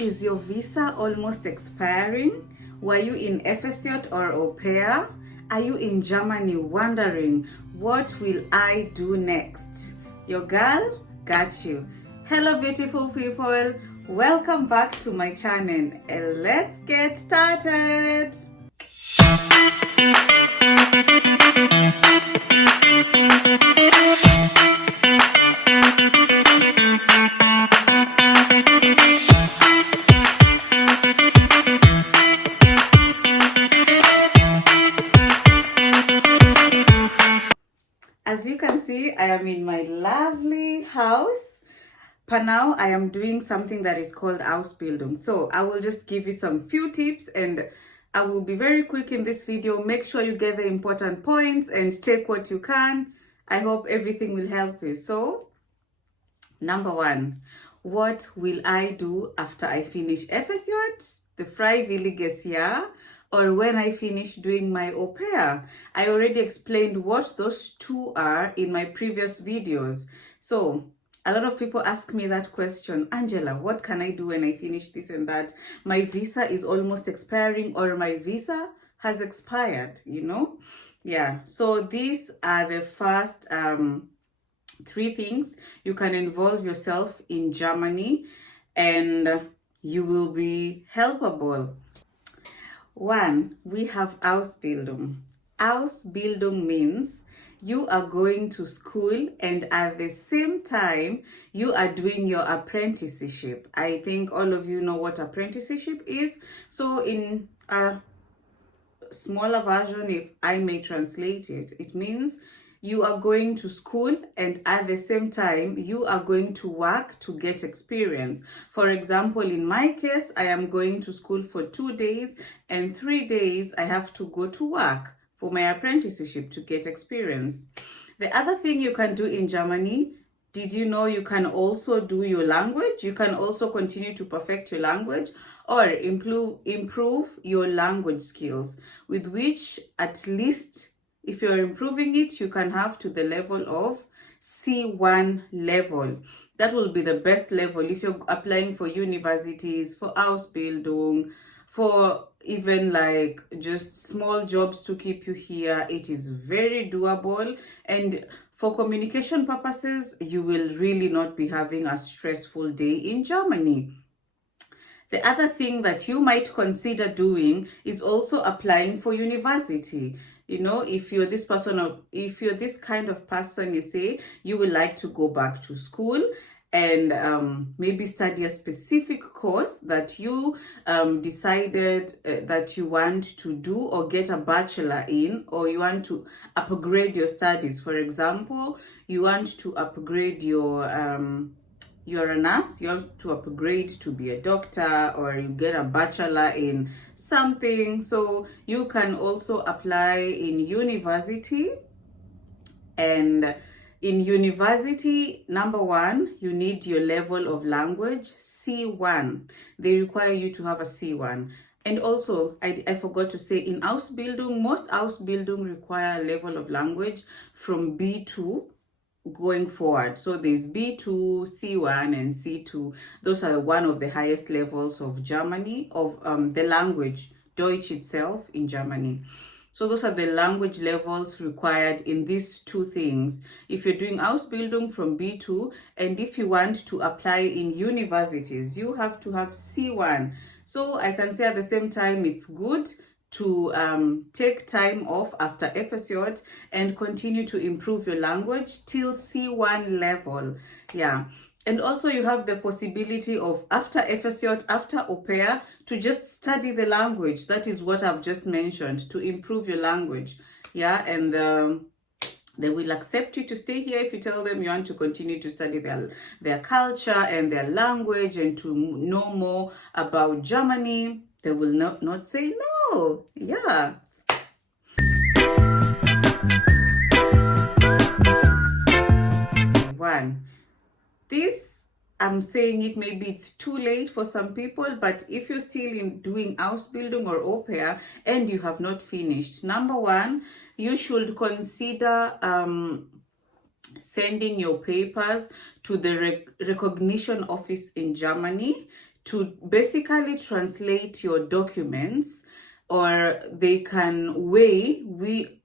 Is your visa almost expiring? Were you in Ephesus or Aupair? Are you in Germany wondering, what will I do next? Your girl got you. Hello beautiful people, welcome back to my channel and let's get started. As you can see, I am in my lovely house. For now, I am doing something that is called Ausbildung. So I will just give you some few tips and I will be very quick in this video. Make sure you get the important points and take what you can. I hope everything will help you. So, number one, what will I do after I finish Ephesus, the Freiwilliges Jahr, or when I finish doing my au pair? I already explained what those two are in my previous videos. So a lot of people ask me that question, Angela, what can I do when I finish this and that? My visa is almost expiring, or my visa has expired, you know? Yeah, so these are the first three things you can involve yourself in Germany and you will be helpable. One, we have Ausbildung. Ausbildung means you are going to school and at the same time you are doing your apprenticeship. I think all of you know what apprenticeship is. So in a smaller version, if I may translate it, it means you are going to school and at the same time you are going to work to get experience. For example, in my case, I am going to school for 2 days and 3 days I have to go to work for my apprenticeship to get experience. The other thing you can do in Germany, did you know you can also do your language? You can also continue to perfect your language or improve your language skills, with which at least if you're improving it, you can have to the level of C1 level. That will be the best level if you're applying for universities, for Ausbildung, for even like just small jobs to keep you here. It is very doable, and for communication purposes, you will really not be having a stressful day in Germany. The other thing that you might consider doing is also applying for university. You know, if you're this person, or if you're this kind of person, you say you would like to go back to school and maybe study a specific course that you decided that you want to do or get a bachelor in, or you want to upgrade your studies. For example, you want to upgrade you're a nurse, you have to upgrade to be a doctor, or you get a bachelor in something. So you can also apply in university. And in university, number one, you need your level of language, C1. They require you to have a C1. And also, I forgot to say, in Ausbildung, most Ausbildung require a level of language from B2 going forward. So there's B2, C1 and C2. Those are one of the highest levels of Germany, of the language, Deutsch itself in Germany. So those are the language levels required in these two things. If you're doing Ausbildung from B2, and if you want to apply in universities, you have to have C1. So I can say at the same time, it's good to take time off after Ephesus and continue to improve your language till C1 level. Yeah. And also you have the possibility of after Ephesus, after au pair, to just study the language. That is what I've just mentioned, to improve your language. Yeah, and they will accept you to stay here if you tell them you want to continue to study their culture and their language and to know more about Germany. They will not say no. Yeah. One. This, I'm saying it, maybe it's too late for some people, but if you're still in doing Ausbildung or au pair and you have not finished, number one, you should consider sending your papers to the recognition office in Germany to basically translate your documents, or they can weigh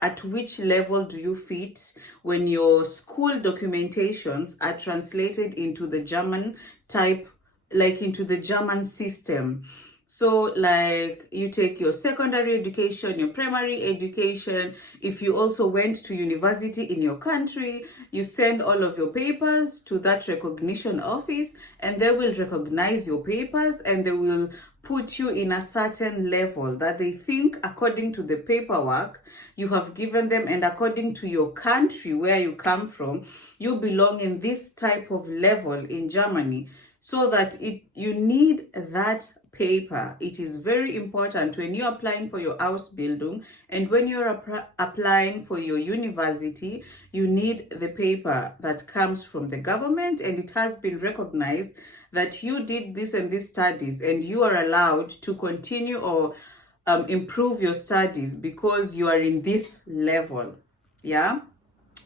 at which level do you fit when your school documentations are translated into the German type, like into the German system. So like you take your secondary education, your primary education, if you also went to university in your country, you send all of your papers to that recognition office, and they will recognize your papers, and they will put you in a certain level that they think, according to the paperwork you have given them and according to your country where you come from, you belong in this type of level in Germany. So that you need that paper. It is very important when you're applying for your Ausbildung, and when you're applying for your university, you need the paper that comes from the government, and it has been recognized that you did this and this studies, and you are allowed to continue or improve your studies because you are in this level. Yeah.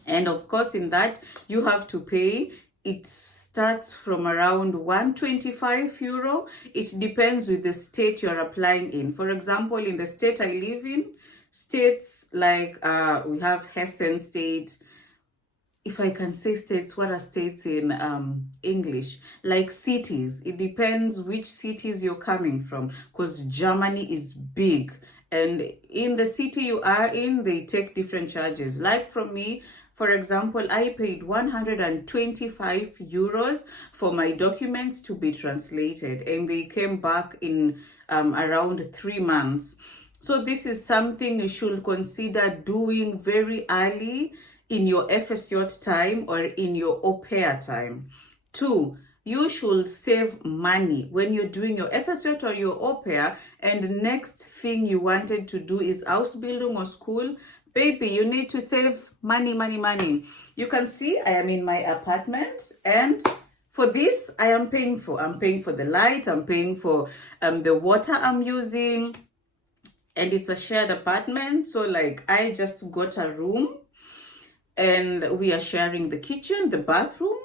And of course, in that you have to pay. It starts from around 125 euro. It depends with the state you're applying in. For example, in the state I live in, states like we have Hessen state. If I can say states, what are states in English? Like cities. It depends which cities you're coming from, because Germany is big. And in the city you are in, they take different charges. Like from me, for example, I paid 125 euros for my documents to be translated, and they came back in around 3 months. So this is something you should consider doing very early in your FSJ time or in your Aupair time. 2, you should save money when you're doing your FSJ or your Aupair, and the next thing you wanted to do is Ausbildung or school. Baby, you need to save money, money, money. You can see I am in my apartment, and for this I am paying for. I'm paying for the light, I'm paying for the water I'm using, and it's a shared apartment. So like I just got a room, and we are sharing the kitchen, the bathroom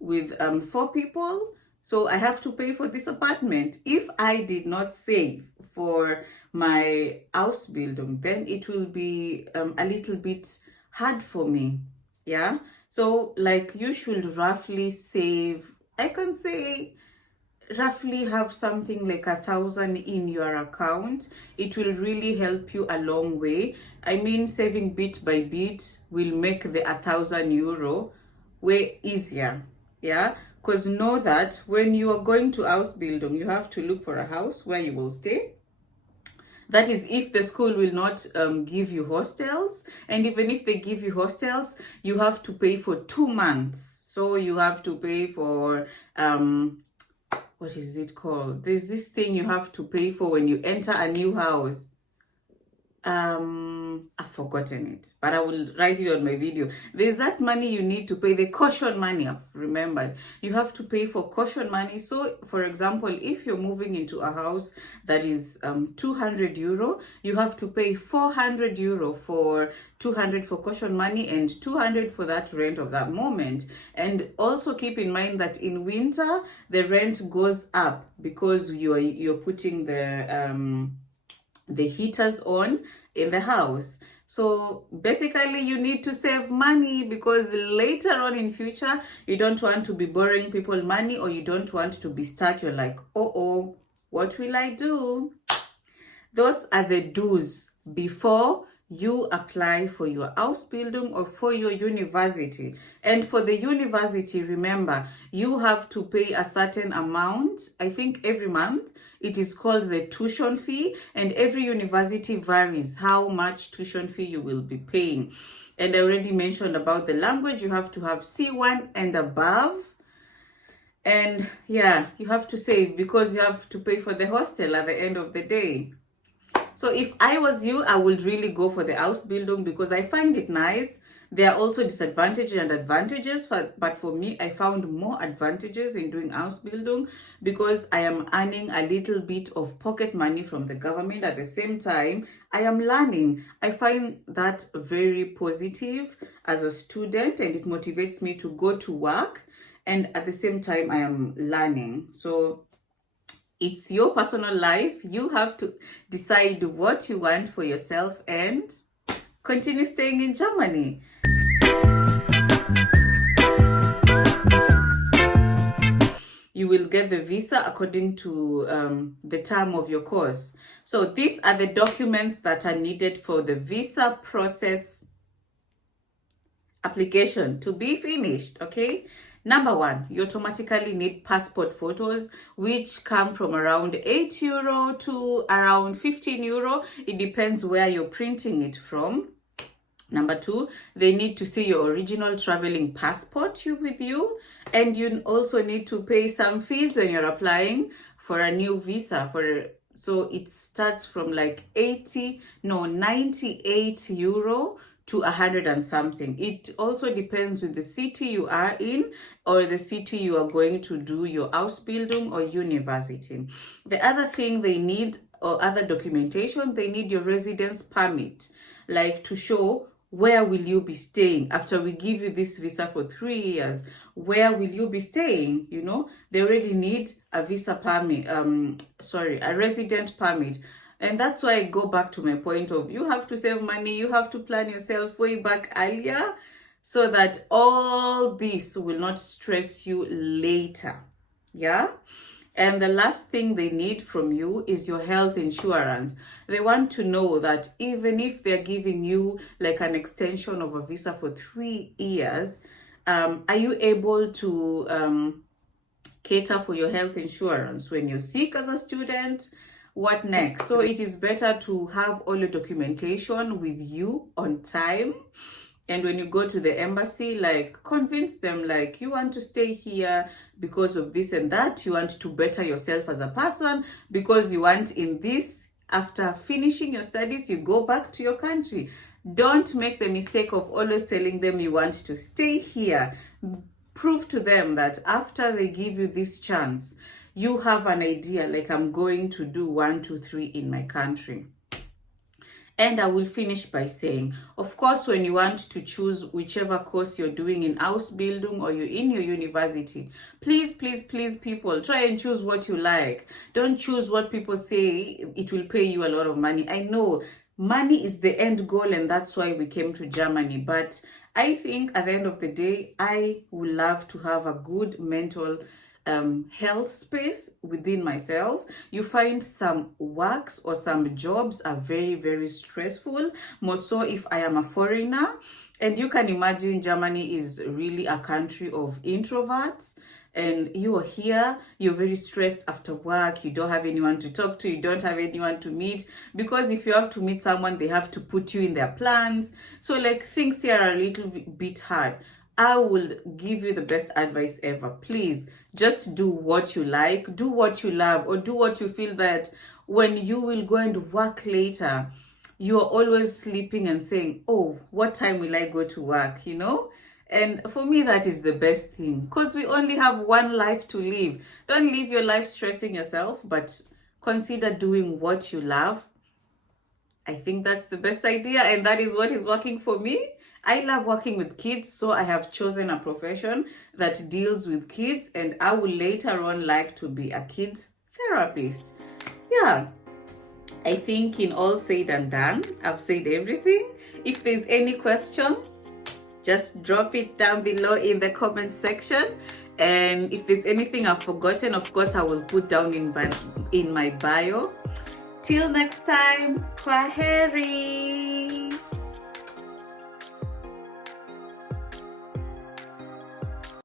with 4 people. So I have to pay for this apartment. If I did not save for my Ausbildung, then it will be a little bit hard for me. Yeah. So like you should roughly save, I can say roughly have something like 1,000 in your account. It will really help you a long way. I mean, saving bit by bit will make the 1,000 euro way easier. Yeah, because know that when you are going to Ausbildung, you have to look for a house where you will stay. That is if the school will not give you hostels. And even if they give you hostels, you have to pay for 2 months. So you have to pay for what is it called? There's this thing you have to pay for when you enter a new house. I've forgotten it, but I will write it on my video. There's that money you need to pay, the caution money. I've remembered. You have to pay for caution money. So for example, if you're moving into a house that is 200 euro, you have to pay 400 euro for 200 for caution money and 200 for that rent of that moment. And also keep in mind that in winter the rent goes up because you're putting the heaters on in the house. So basically you need to save money, because later on in future you don't want to be borrowing people money, or you don't want to be stuck. You're like, oh, what will I do? Those are the do's before you apply for your Ausbildung or for your university. And for the university, remember, you have to pay a certain amount, I think every month. It is called the tuition fee, and every university varies how much tuition fee you will be paying. And I already mentioned about the language. You have to have C1 and above. And yeah, you have to save because you have to pay for the hostel at the end of the day. So if I was you, I would really go for the Ausbildung because I find it nice. There are also disadvantages and advantages, but for me, I found more advantages in doing Ausbildung because I am earning a little bit of pocket money from the government. At the same time, I am learning. I find that very positive as a student, and it motivates me to go to work. And at the same time, I am learning. So It's your personal life. You have to decide what you want for yourself and continue staying in Germany. You will get the visa according to the term of your course. So these are the documents that are needed for the visa process application to be finished, okay? Number one, you automatically need passport photos, which come from around €8 to around €15. It depends where you're printing it from. Number two, they need to see your original traveling passport with you, and you also need to pay some fees when you're applying for a new visa. So it starts from like €98 to 100 and something. It also depends with the city you are in or the city you are going to do your Ausbildung or university. The other thing they need, or other documentation, they need your residence permit, like to show where will you be staying after we give you this visa for 3 years. Where will you be staying? You know, they already need a visa permit, a resident permit. And that's why I go back to my point of, you have to save money, you have to plan yourself way back earlier so that all this will not stress you later. Yeah? And the last thing they need from you is your health insurance. They want to know that even if they're giving you like an extension of a visa for 3 years, are you able to cater for your health insurance when you're sick as a student? What next? So it is better to have all your documentation with you on time. And when you go to the embassy, like convince them like you want to stay here because of this and that. You want to better yourself as a person because you want in this, after finishing your studies, you go back to your country. Don't make the mistake of always telling them you want to stay here. Prove to them that after they give you this chance, you have an idea, like I'm going to do 1, 2, 3 in my country. And I will finish by saying, of course, when you want to choose whichever course you're doing in Ausbildung or you're in your university, please, please, please, people, try and choose what you like. Don't choose what people say it will pay you a lot of money. I know money is the end goal, and that's why we came to Germany. But I think at the end of the day, I would love to have a good mental health space within myself. You find some works or some jobs are very, very stressful, more so if I am a foreigner. And you can imagine Germany is really a country of introverts. And you are here, you're very stressed after work, you don't have anyone to talk to, you don't have anyone to meet, because if you have to meet someone, they have to put you in their plans. So like things here are a little bit hard. I will give you the best advice ever. Please just do what you like, do what you love, or do what you feel that when you will go and work later, you are always sleeping and saying, oh, what time will I go to work, you know? And for me, that is the best thing, because we only have one life to live. Don't live your life stressing yourself, but consider doing what you love. I think that's the best idea, and that is what is working for me. I love working with kids, so I have chosen a profession that deals with kids, and I will later on like to be a kids therapist. Yeah, I think in all said and done, I've said everything. If there's any question, just drop it down below in the comment section. And if there's anything I've forgotten, of course, I will put down in my bio. Till next time, kwaheri.